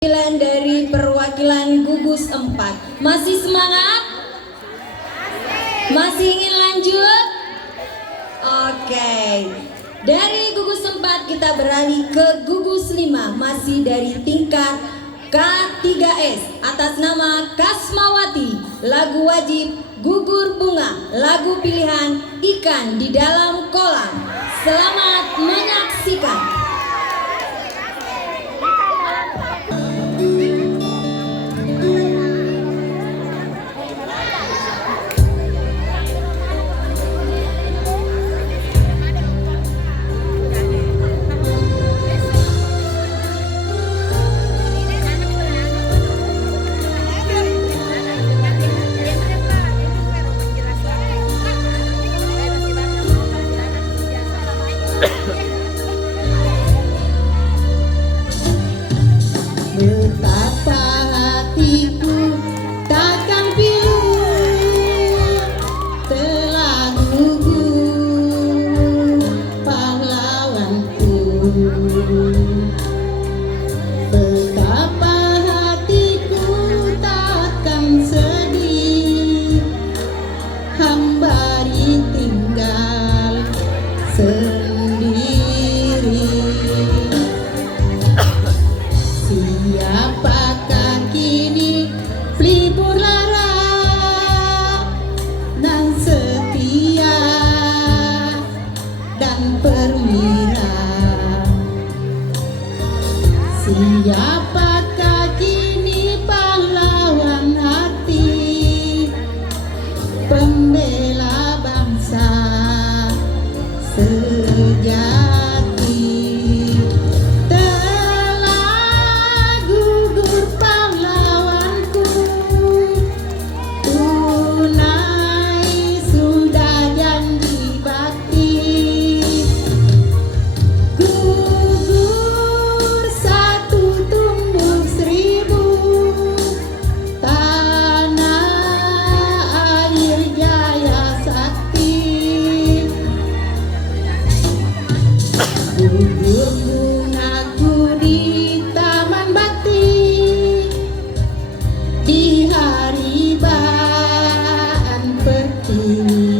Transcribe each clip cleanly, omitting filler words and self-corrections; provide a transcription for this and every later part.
Dari perwakilan gugus 4. Masih semangat? Masih ingin lanjut? Oke. Dari gugus 4 kita beralih ke gugus 5. Masih dari tingkat K3S atas nama Kasmawati. Lagu wajib Gugur Bunga. Lagu pilihan Ikan di Dalam Kolam. Selamat menyaksikan. Betapa hatiku takkan pilu telah gugur pahlawanku. Betapa hatiku takkan sedih hamba ditinggal sendiri. Siapakah kini pelipur lara nan setia dan perwira? Siapakah kini pahlawan hati, pembela bangsa sejati? Gugur bungaku di taman batik, di hari baan pertiwi,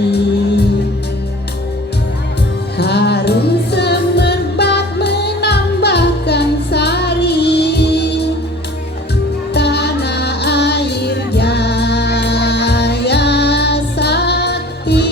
harum semerbak menambahkan sari tanah air Jaya Sakti.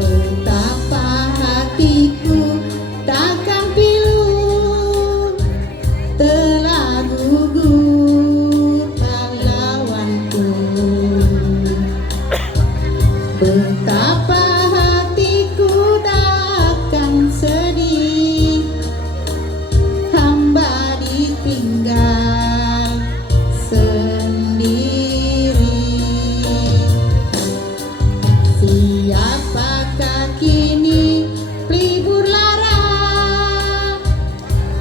Betapa hatiku takkan pilu telah gugur pahlawanku. Betapa hatiku takkan sedih hamba ditinggal sendiri. Siapakah kini pelipur lara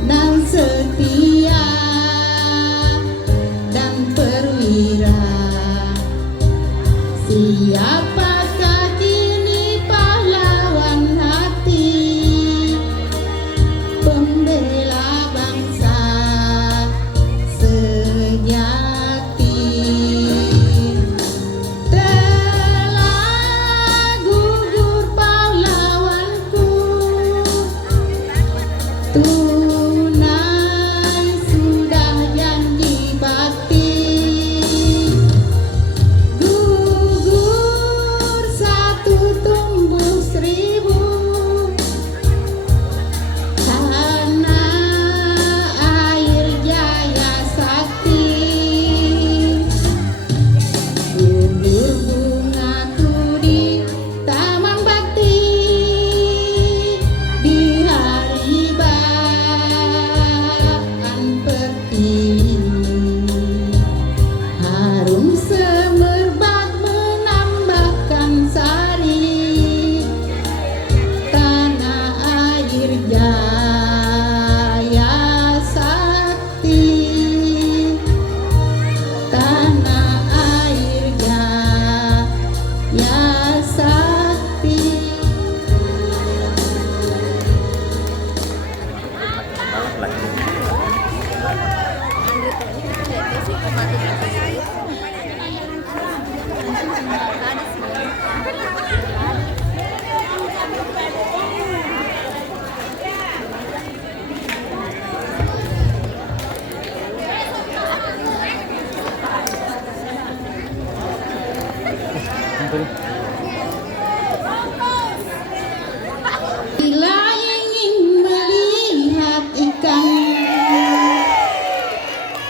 nan setia dan perwira? Siapakah kini pahlawan hati, pembela bangsa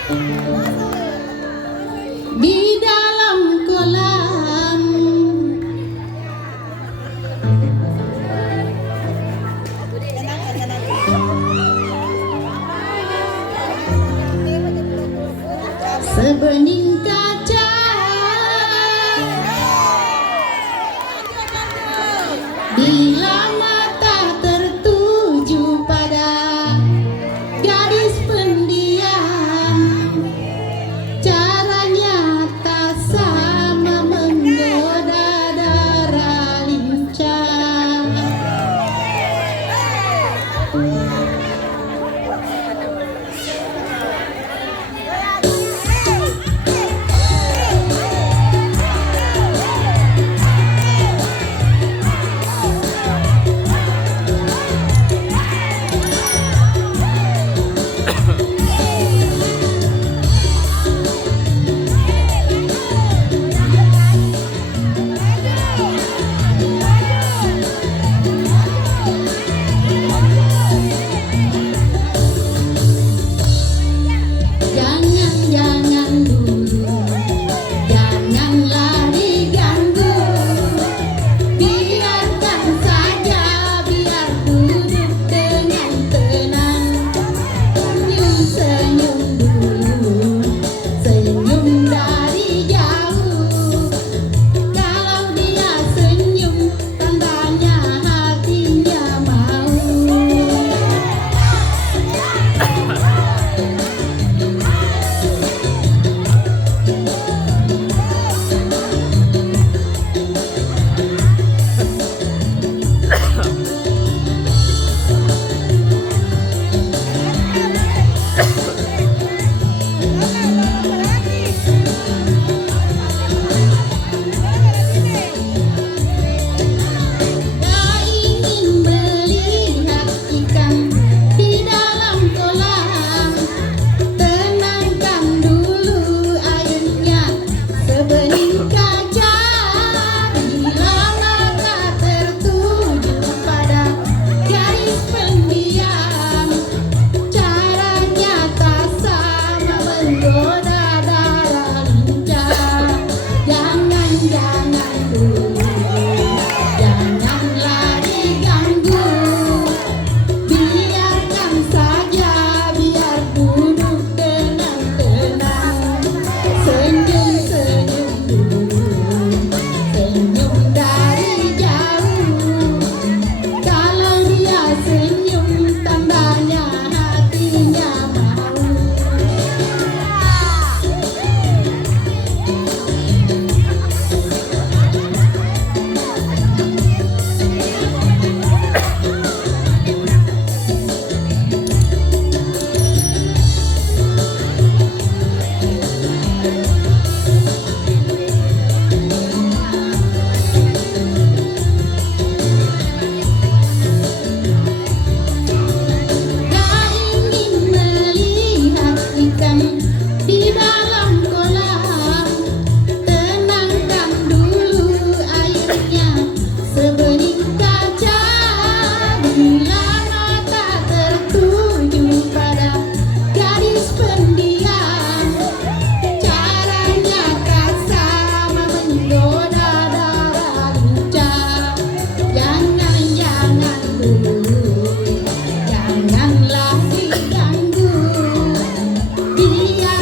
Di dalam kolam sebening kaca, bila mata tertuju pada gadis pendiam, caranya tak sama menggoda darah lincah. Jangan dulu, janganlah diganggu, biarkan saja, biar duduk dengan tenang. Senyum dulu, senyum dari jauh. Kalau dia senyum, tandanya hatinya mau. Tak ingin melihat ikan di dalam kolam, tenangkan dulu airnya sebening kaca. Bila mata tertuju pada gadis pendiam, caranya tak sama menggoda darah lincah. Jangan dulu, janganlah diganggu, biarkan saja, biar duduk dengan tenang. Senyum dulu, senyum dari jauh. Kalau dia senyum, tandanya hatinya mau. Tak ingin melihat ikan di dalam kolam, tenangkan dulu airnya sebening kaca. Bila mata tertuju pada gadis pendiam, caranya tak sama menggoda darah lincah. Jangan dulu, janganlah diganggu, biar